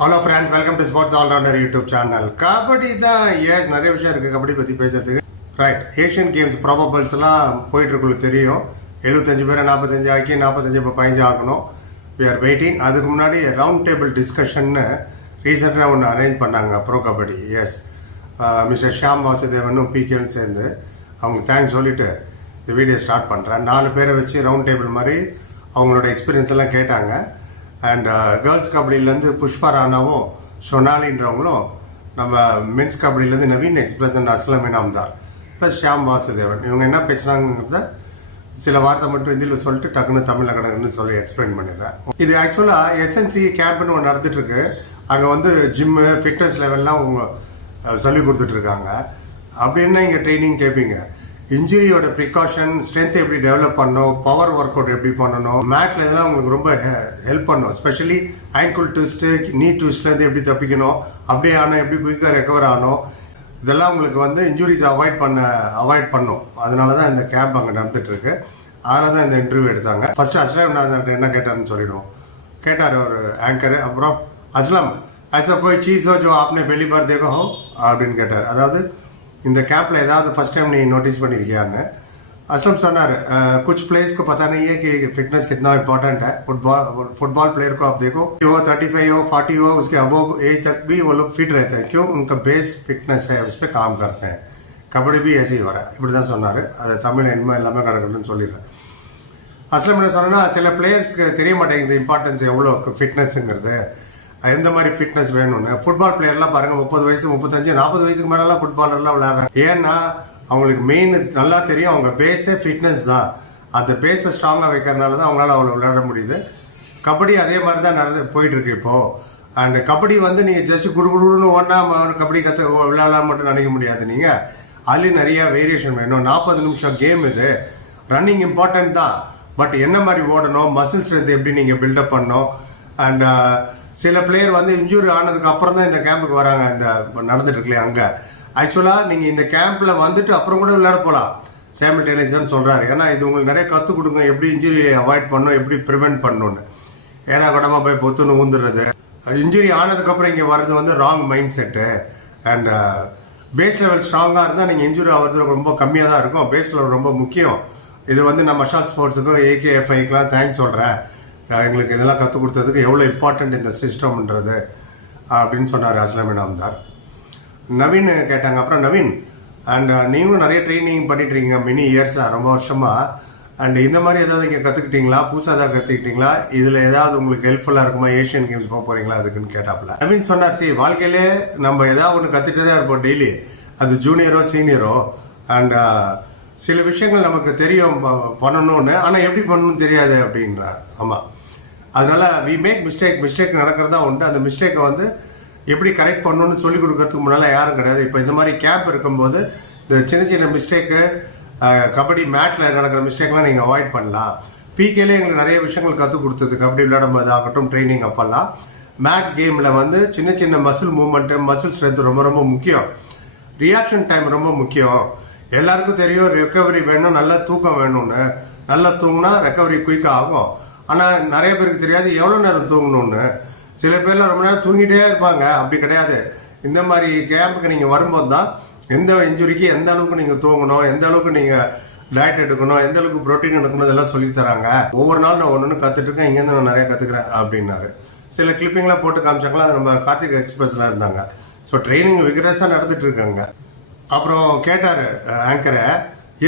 Hello friends, welcome to sports allrounder YouTube channel. Kabaddi தான் நிறைய விஷயம் இருக்குது கபடி பற்றி பேசுறதுக்கு. ரைட், ஏஷியன் கேம்ஸ் ப்ராபபிள்ஸ்லாம் போயிட்டுருக்குள்ள தெரியும். 75 பேரை 45 ஆக்கி 45 இப்போ 15 ஆக்கணும். We are waiting. அதுக்கு முன்னாடி ரவுண்ட் டேபிள் டிஸ்கஷன்னு ரீசெண்டாக ஒன்று அரேஞ்ச் பண்ணாங்க pro Kabaddi. Yes, mister Shyam வாசுதேவனும் பிகேன்னு சேர்ந்து அவங்க தேங்க்ஸ் சொல்லிவிட்டு இந்த வீடியோ ஸ்டார்ட் பண்ணுறேன். 4 பேரை வச்சு ரவுண்ட் டேபிள் மாதிரி அவங்களோட எக்ஸ்பீரியன்ஸ் எல்லாம் கேட்டாங்க. அண்ட் கேர்ள்ஸ் கபடியிலேருந்து புஷ்பா ராணாவும் சொனாலின்றவங்களும், நம்ம மென்ஸ் கபடியிலேருந்து Naveen express and Aslam Inamdar plus Shyam Vasudevan இவங்க என்ன பேசுகிறாங்கிறத சில வார்த்தை மட்டும் இந்தியில் சொல்லிட்டு டக்குன்னு தமிழில் கிடக்குன்னு சொல்லி எக்ஸ்பிளைன் பண்ணிடுறேன். இது ஆக்சுவலாக எஸ்என்சி கேம்ப்னு ஒன்று நடந்துட்டுருக்கு. அங்கே வந்து ஜிம்மு ஃபிட்னஸ் லெவல்லாம் அவங்க சொல்லி கொடுத்துட்ருக்காங்க. அப்படின்னா இங்கே ட்ரைனிங் கேட்பீங்க. இன்ஜுரியோட ப்ரிகாஷன், ஸ்ட்ரென்த் எப்படி டெவலப் பண்ணணும், பவர் ஒர்க் அவுட் எப்படி பண்ணணும், மேட்ல இதெல்லாம் உங்களுக்கு ரொம்ப ஹெல்ப் பண்ணும். ஸ்பெஷலி ஆங்கிள் ட்விஸ்ட்டு, நீ ட்விஸ்ட்லேருந்து எப்படி தப்பிக்கணும், அப்படியே ஆனால் எப்படி குயிக்காக ரெக்கவர் ஆகணும், இதெல்லாம் உங்களுக்கு வந்து இன்ஜுரிஸ் அவாய்ட் பண்ணும். அதனால தான் இந்த கேம்ப் அங்கே நடந்துட்டுருக்கு. அதனால தான் இந்த இன்டர்வியூ எடுத்தாங்க. ஃபர்ஸ்ட் அஸ்லாம் என்ன கேட்டாருன்னு சொல்லிடுவோம். கேட்டார் ஒரு ஆங்கரு. அப்புறம் அஸ்லம், ஐசா கோய் சீஸ் ஹோ ஜோ ஆப்னே பெலி பார் தேகோ ஹோ அப்படின்னு கேட்டார். அதாவது இந்த கேம்பில் ஏதாவது ஃபர்ஸ்ட் டைம் நீ நோட்டீஸ் பண்ணியிருக்கியான்னு. असलम சொன்னார், कुछ प्लेयर्स को पता नहीं है कि फिटनेस कितना इंपॉर्टेंट है. फुटबॉल प्लेयर को आप देखो, वो 35 हो 40 हो उसके अबव एज तक भी वो लोग फिट रहते हैं. क्यों? उनका बेस फिटनेस है, उस पर काम करते हैं. கபடி भी ऐसे ही हो रहा है. இப்படி தான் சொன்னார். அது தமிழ் இனிமே எல்லாமே கிடக்கணும்னு சொல்லிடுறேன். அஸ்லம் என்ன சொன்னா, சில பிளேயர்ஸ்க்கு தெரிய மாட்டேங்குது இம்பார்ட்டன்ஸ் எவ்வளோ ஃபிட்னஸ்ங்கிறது, எந்த மாதிரி ஃபிட்னஸ் வேணும்னு. ஃபுட்பால் பிளேயர்லாம் பாருங்கள், 30 வயசு 35 40 வயசுக்கு மேலெலாம் ஃபுட்பாலர்லாம் விளையாடுறாங்க. ஏன்னா அவங்களுக்கு மெயின் நல்லா தெரியும், அவங்க பேஸே ஃபிட்னஸ் தான். அந்த பேஸை ஸ்ட்ராங்காக வைக்கிறதுனால தான் அவங்களால அவ்வளோ விளையாட முடியுது. கபடி அதே மாதிரி தான் போயிட்டுருக்கு இப்போது. அண்ட் கபடி வந்து நீங்கள் ஜஸ்ட் குடுகுடுன்னு ஒன்றா கபடி விளையாடலாம் மட்டும் நினைக்க முடியாது. நீங்கள் அதுலேயும் நிறையா வேரியேஷன் வேணும். 40 நிமிஷம் கேம் இது. ரன்னிங் இம்பார்ட்டன்ட் தான், பட் என்ன மாதிரி ஓடணும், மசில் ஸ்ட்ரென்த் எப்படி நீங்கள் பில்டப் பண்ணணும். அண்ட் சில பிளேயர் வந்து இன்ஜூரி ஆனதுக்கு அப்புறம் தான் இந்த கேம்புக்கு வராங்க. இந்த நடந்துட்டு இருக்கலையே அங்கே ஆக்சுவலாக நீங்கள் இந்த கேம்பில் வந்துட்டு அப்புறம் கூட விளையாட போகலாம். சேமில்டேனியஸான்னு சொல்கிறாரு. ஏன்னா இது உங்களுக்கு நிறைய கற்றுக் கொடுங்க, எப்படி இன்ஜுரியை அவாய்ட் பண்ணணும், எப்படி ப்ரிவெண்ட் பண்ணணும்னு. ஏன்னா குடமாக போய் பொத்துன்னு ஊந்துடுறது. இன்ஜுரி ஆனதுக்கப்புறம் இங்கே வர்றது வந்து wrong mind set. And base level ஸ்ட்ராங்காக இருந்தால் நீங்கள் இன்ஜுரி ஆகிறது ரொம்ப கம்மியாக தான் இருக்கும். பேஸ் லெவல் ரொம்ப முக்கியம். இது வந்து நம்ம மஷால் ஸ்போர்ட்ஸுக்கும் AKFIக்கெலாம் தேங்க்ஸ் சொல்கிறேன். எங்களுக்கு இதெல்லாம் கற்றுக் கொடுத்ததுக்கு எவ்வளோ இம்பார்ட்டண்ட் இந்த சிஸ்டம்ன்றது அப்படின்னு சொன்னார் அஸ்லாம் இனாம்தார். நவீன் கேட்டாங்க. அப்புறம் நவீன், அண்ட் நீங்களும் நிறைய ட்ரைனிங் பண்ணிட்டுருக்கீங்க மினி இயர்ஸாக, ரொம்ப வருஷமாக. அண்ட் இந்த மாதிரி ஏதாவது இங்கே கற்றுக்கிட்டீங்களா, புதுசாக தான் கற்றுக்கிட்டீங்களா, இதில் ஏதாவது உங்களுக்கு ஹெல்ப்ஃபுல்லாக இருக்குமா, ஏஷியன் கேம்ஸ் போக போகிறீங்களா அதுக்குன்னு கேட்டாப்புல. நவீன் சொன்னார், சரி வாழ்க்கையிலே நம்ம ஏதாவது ஒன்று கற்றுட்டு தான் இருப்போம் டெய்லி, அது ஜூனியரோ சீனியரோ. அண்ட் சில விஷயங்கள் நமக்கு தெரியும் பண்ணணும்னு, ஆனால் எப்படி பண்ணணும்னு தெரியாது அப்படின்றார். ஆமாம், அதனால வி மேக் மிஸ்டேக் நடக்கிறதா உண்டு. அந்த மிஸ்டேக்கை வந்து எப்படி கரெக்ட் பண்ணணும்னு சொல்லிக் கொடுக்கறதுக்கு முன்னால் யாரும் கிடையாது. இப்போ இந்த மாதிரி கேம்ப் இருக்கும்போது இந்த சின்ன சின்ன மிஸ்டேக்கு, கபடி மேட்டில் நடக்கிற மிஸ்டேக்லாம் நீங்கள் அவாய்ட் பண்ணலாம். பிகேலே எங்களுக்கு நிறைய விஷயங்கள் கற்றுக் கொடுத்தது. கபடி விளையாடும்போது ஆகட்டும், ட்ரைனிங் அப்பெல்லாம் மேட் கேமில் வந்து சின்ன சின்ன மசில் மூவ்மெண்ட்டு, மசில் ஸ்ட்ரென்த் ரொம்ப ரொம்ப முக்கியம். ரியாக்ஷன் டைம் ரொம்ப முக்கியம். எல்லாருக்கும் தெரியும் ரெக்கவரி வேணும், நல்லா தூக்கம் வேணும்னு. நல்லா தூங்கினா ரெக்கவரி குயிக்காக ஆகும். ஆனால் நிறைய பேருக்கு தெரியாது எவ்வளோ நேரம் தூங்கணும்னு. சில பேர்லாம் ரொம்ப நேரம் தூங்கிட்டே இருப்பாங்க. அப்படி கிடையாது. இந்த மாதிரி கேம்புக்கு நீங்கள் வரும்போது தான் எந்த இன்ஜுரிக்கு எந்த அளவுக்கு நீங்கள் தூங்கணும், எந்த அளவுக்கு நீங்கள் டயட் எடுக்கணும், எந்த அளவுக்கு ப்ரோட்டீன் எடுக்கணும், இதெல்லாம் சொல்லித்தராங்க. ஒவ்வொரு நாள் நான் ஒன்று கற்றுட்டு இருக்கேன், இங்கேருந்து நான் நிறைய கற்றுக்கிறேன் அப்படின்னாரு. சில கிளிப்பிங்லாம் போட்டு காமிச்சாங்களா, அது நம்ம கார்த்திக் எக்ஸ்பிரஸில் இருந்தாங்க. ஸோ ட்ரைனிங் விகரஸாக நடந்துட்டு இருக்காங்க. அப்புறம் கேட்டார் ஆங்கரை,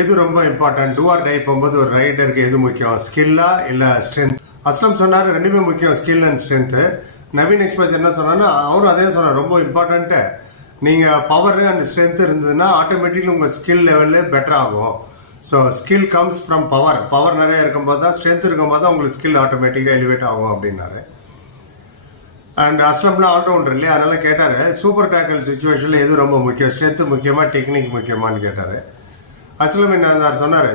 எது ரொம்ப இம்பார்ட்டன்ட், டூ ஆர் டை போகும்போது ஒரு ரைடருக்கு எது முக்கியம், ஸ்கில்லா இல்லை ஸ்ட்ரென்த்? அஸ்லம் சொன்னார், ரெண்டுமே முக்கியம், skill and strength. Naveen express என்ன சொன்னார்னா, அவரும் அதே சொன்னார், ரொம்ப இம்பார்ட்டண்ட்டு. நீங்கள் பவர் அண்ட் ஸ்ட்ரென்த் இருந்ததுன்னா ஆட்டோமேட்டிக்லி உங்கள் ஸ்கில் லெவலில் பெட்டர் ஆகும். So skill comes from power நிறைய இருக்கும்போது தான், ஸ்ட்ரென்த் இருக்கும்போது தான் உங்களுக்கு ஸ்கில் ஆட்டோமேட்டிக்காக எலிவேட் ஆகும் அப்படின்னாரு. அண்ட் அஸ்லம்லாம் ஆல்ரவுண்டர் இல்லையா, அதனால் கேட்டார், சூப்பர் டேக்கல் சுச்சுவேஷனில் எது ரொம்ப முக்கியம், ஸ்ட்ரென்த்து முக்கியமாக டெக்னிக் முக்கியமானு கேட்டார். அஸ்லம் என்ன சொன்னார்,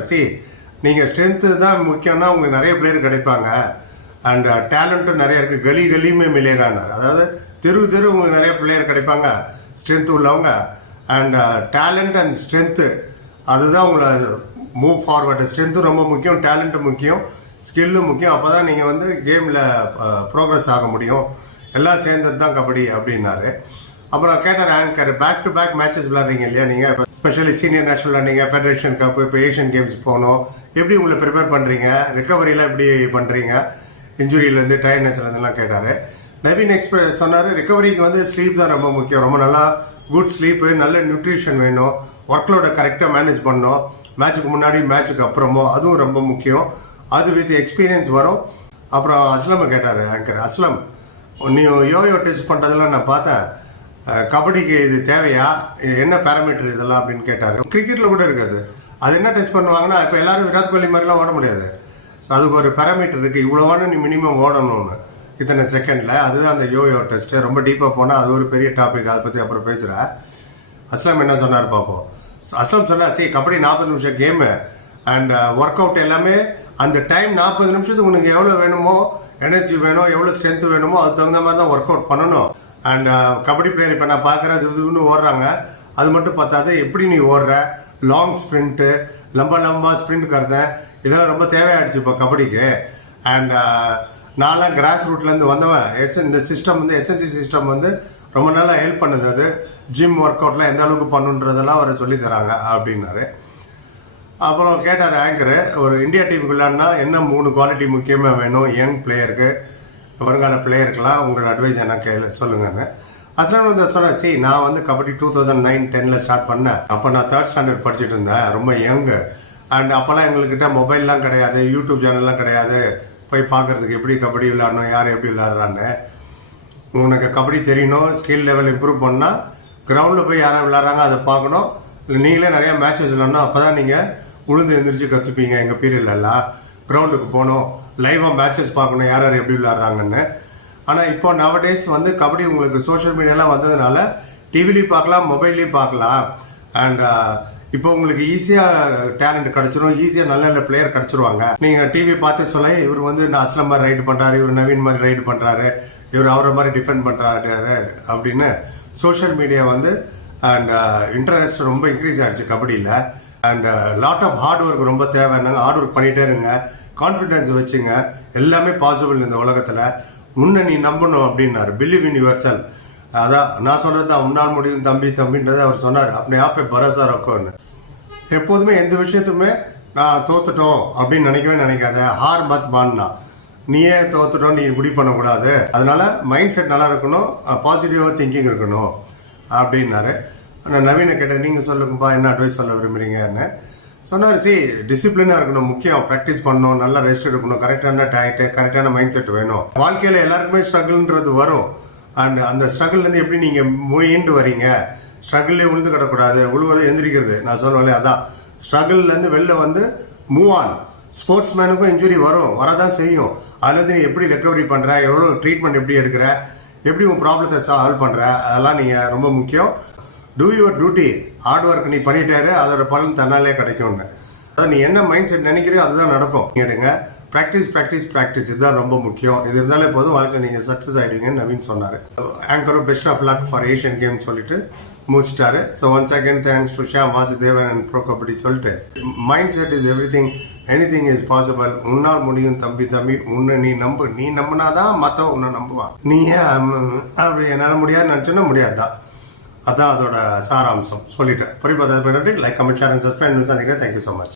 நீங்கள் ஸ்ட்ரென்த்து தான் முக்கியம்னா உங்களுக்கு நிறைய பிளேயர் கிடைப்பாங்க. அண்ட் டேலண்ட்டும் நிறைய இருக்குது, கலியுமே மிலேகானார். அதாவது தெரு உங்களுக்கு நிறைய பிளேயர் கிடைப்பாங்க ஸ்ட்ரென்த் உள்ளவங்க. அண்ட் டேலண்ட் அண்ட் ஸ்ட்ரென்த்து அதுதான் உங்களை மூவ் ஃபார்வர்டு. ஸ்ட்ரென்த்தும் ரொம்ப முக்கியம், டேலண்ட்டும் முக்கியம், ஸ்கில்லும் முக்கியம். அப்போ தான் நீங்கள் வந்து கேமில் ப்ரோக்ரஸ் ஆக முடியும். எல்லாம் சேர்ந்தது தான் கபடி அப்படின்னாரு. அப்புறம் கேட்டார் anchor, back to back matches விளாட்றீங்க இல்லையா நீங்கள், இப்போ ஸ்பெஷலி சீனியர் நேஷனல் விளாண்டிங்க, ஃபெடரேஷன் கப், இப்போ ஏஷியன் கேம்ஸ் போகணும், எப்படி உங்களை ப்ரிப்பேர் பண்ணுறீங்க, ரிக்கவரிலாம் எப்படி பண்ணுறீங்க, இன்ஜுரியிலேருந்து டயர்ட்னஸ்லேருந்துலாம் கேட்டார். நவீன் எக்ஸ்பிரஸ் சொன்னார், ரிக்கவரிக்கு வந்து ஸ்லீப் தான் ரொம்ப முக்கியம், ரொம்ப நல்லா குட் ஸ்லீப்பு, நல்ல நியூட்ரிஷன் வேணும், ஒர்க்லோட கரெக்டாக மேனேஜ் பண்ணணும், மேட்சுக்கு முன்னாடி மேட்சுக்கு அப்புறமோ அதுவும் ரொம்ப முக்கியம், அது வித் எக்ஸ்பீரியன்ஸ் வரும். அப்புறம் அஸ்லமை கேட்டார் ஆங்கர், அஸ்லம் நீ யோயோ டெஸ்ட் பண்ணுறதெல்லாம் நான் பார்த்தேன், கபடிக்கு இது தேவையா, என்ன பேராமீட்டர் இதெல்லாம் அப்படின்னு கேட்டார். கிரிக்கெட்டில் கூட இருக்காது, அது என்ன டெஸ்ட் பண்ணுவாங்கன்னா, இப்போ எல்லாரும் விராட் கோலி மாதிரிலாம் ஓட முடியாது, அதுக்கு ஒரு பேராமீட்டர் இருக்குது, இவ்வளோவான நீ மினிமம் ஓடணும்னு இத்தனை செகண்டில், அதுதான் அந்த யோயோ டெஸ்ட்டு. ரொம்ப டீப்பாக போனால் அது ஒரு பெரிய டாபிக், அதை பற்றி அப்புறம் பேசுகிறேன். அஸ்லாம் என்ன சொன்னார் பார்ப்போம். அஸ்லாம் சொன்னார், சரி கபடி 40 நிமிஷம் கேமு அண்ட் ஒர்க் அவுட் எல்லாமே அந்த டைம் 40 நிமிஷத்துக்கு உனக்கு எவ்வளோ வேணுமோ, எனர்ஜி வேணும், எவ்வளோ ஸ்ட்ரென்த் வேணுமோ அதுக்கு தகுந்த மாதிரி தான் ஒர்க் அவுட் பண்ணணும். அண்ட் கபடி பிளேயர் இப்போ நான் பார்க்குறேன் இதுன்னு ஓடுறாங்க, அது மட்டும் பார்த்தாது எப்படி நீ ஓடுற, லாங் ஸ்ப்ரிண்ட்டு, லம்பா ஸ்ப்ரிண்ட் கருதேன், இதெல்லாம் ரொம்ப தேவையாயிடுச்சு இப்போ கபடிக்கு. அண்ட் நான்லாம் கிராஸ் ரூட்லேருந்து வந்தவன், இந்த சிஸ்டம் வந்து எஸ்என்சி சிஸ்டம் வந்து ரொம்ப நாளாக ஹெல்ப் பண்ணுது, அது ஜிம் ஒர்க் அவுட்லாம் எந்த அளவுக்கு பண்ணுன்றதெல்லாம் அவர் சொல்லி தராங்க அப்படின்னாரு. அப்புறம் கேட்டார் ஆங்கரு, ஒரு இந்தியா டீமுக்குள்ளான்னா என்ன 3 குவாலிட்டி முக்கியமாக வேணும் யங் பிளேயருக்கு, வருங்கால பிளேயருக்கெல்லாம் உங்களோட அட்வைஸ் என்ன சொல்லுங்கன்னு. அஸ்லாம் வந்து சொன்னேன், சரி நான் வந்து கபடி 2009-10 ஸ்டார்ட் பண்ணேன், அப்போ நான் 3rd ஸ்டாண்டர்ட் படிச்சுட்டு இருந்தேன், ரொம்ப யங்கு. அண்ட் அப்போல்லாம் எங்கள்கிட்ட மொபைல்லாம் கிடையாது, யூடியூப் சேனல்லாம் கிடையாது, போய் பார்க்குறதுக்கு எப்படி கபடி விளையாடணும், யார் எப்படி விளையாடுறான்னு. உனக்கு கபடி தெரியணும், ஸ்கில் லெவல் இம்ப்ரூவ் பண்ணால் கிரவுண்டில் போய் யாரும் விளையாடுறாங்க அதை பார்க்கணும், இல்லை நீங்களே நிறையா மேட்சஸ் விளையாடணும், அப்போ தான் நீங்கள் உழுந்து எந்திரிச்சு கற்றுப்பீங்க. எங்கள் பீரியட்லலாம் கிரவுண்டுக்கு போகணும், லைவாக மேட்சஸ் பார்க்கணும், யார் யார் எப்படி விளையாடுறாங்கன்னு. ஆனால் இப்போ நவடேஸ் வந்து கபடி உங்களுக்கு சோஷியல் மீடியாலாம் வந்ததுனால டிவிலையும் பார்க்கலாம், மொபைல்லையும் பார்க்கலாம். அண்ட் இப்போ உங்களுக்கு ஈஸியாக டேலண்ட் கிடச்சிரும், ஈஸியாக நல்ல நல்ல பிளேயர் கிடச்சிருவாங்க. நீங்கள் டிவி பார்த்து சொல்ல இவர் வந்து அஸ்லம் மாதிரி ரைடு பண்ணுறாரு, இவர் நவீன் மாதிரி ரைடு பண்ணுறாரு, இவர் அவரை மாதிரி டிஃபெண்ட் பண்ணுறாரு அப்படின்னு சோஷியல் மீடியா வந்து அண்ட் இன்ட்ரெஸ்ட் ரொம்ப இன்க்ரீஸ் ஆகிடுச்சு கபடியில். And lot of hard work ரொம்ப தேவைன்னாங்க, ஹார்ட் ஒர்க் பண்ணிகிட்டே இருங்க, கான்ஃபிடென்ஸ் வச்சுங்க, எல்லாமே பாசிபிள் இந்த உலகத்தில், முன்ன நீ நம்பணும் அப்படின்னாரு. பிலீவ் இன் யுவர் செல்ஃப், அதான் நான் சொல்கிறது தான், உன்னால் முடியும் தம்பின்றதை அவர் சொன்னார். அப்படி ஆப்பே பரோசா ரொக்கோன்னு. எப்போதுமே எந்த விஷயத்துமே நான் தோத்துட்டோம் அப்படின்னு நினைக்காத, ஹார் மத் பான்னா, நீயே தோத்துட்டோம் நீ முடிவு பண்ணக்கூடாது, அதனால மைண்ட் செட் நல்லா இருக்கணும், பாசிட்டிவாக திங்கிங் இருக்கணும் அப்படின்னாரு. நான் நவீனை கேட்டேன், நீங்கள் சொல்லுங்கப்பா என்ன அட்வைஸ் சொல்ல விரும்புகிறீங்கன்னு சொன்னார். சரி டிசிப்ளினாக இருக்கணும், முக்கியம், ப்ராக்டிஸ் பண்ணணும், நல்லா ரெஸ்ட் எடுக்கணும், கரெக்டான டயட்டு, கரெக்டான மைண்ட் செட் வேணும். வாழ்க்கையில் எல்லாருக்குமே ஸ்ட்ரகிள்ன்றது வரும். அண்ட் அந்த ஸ்ட்ரகிள்லேருந்து எப்படி நீங்கள் மீண்டு வரீங்க, ஸ்ட்ரகிள்லேயே உழுந்து கிடக்கூடாது, உழுவதை எந்திரிக்கிறது நான் சொல்லுவேன், அதான் ஸ்ட்ரகிள்லேருந்து வெளில வந்து மூவ் ஆன். ஸ்போர்ட்ஸ் மேனுக்கும் இன்ஜுரி வரதான் செய்யும், அதுலேருந்து நீ எப்படி ரெக்கவரி பண்ணுற, எவ்வளோ ட்ரீட்மெண்ட் எப்படி எடுக்கிற, எப்படி உன் ப்ராப்ளத்தை சால்வ் பண்ணுற, அதெல்லாம் நீங்கள் ரொம்ப முக்கியம். Two your duty, hard work நீ பண்ணிட்டாரு, அதோட பலன் தன்னாலே கிடைக்கும்னு. அதான் நீ என்ன மைண்ட் செட் நினைக்கிறியோ அதுதான் நடக்கும். எடுங்க, ப்ராக்டிஸ் இதுதான் ரொம்ப முக்கியம். இது இருந்தாலே போதும், வாழ்க்கை நீங்கள் சக்ஸஸ் ஆகிடுவீங்கன்னு நவீன் சொன்னார். ஆங்கரும் best of luck for Asian games சொல்லிட்டு முடிச்சிட்டாரு. So once again thanks to Shyam Vasudevan and pro Kabaddi சொல்லிட்டு, mindset is everything, anything is possible. உன்னால் முடியும் தம்பி, உன்னை நீ நம்பினாதான் மற்றவன் உன்னை நம்புவான். நீ அப்படி என்னால் முடியாது நினச்சோன்னா முடியாதுதான், அதான் அதோட சாராம்சம் சொல்லிட்டேன். புரியுது. Like, comment, share and subscribe. Thank you so much.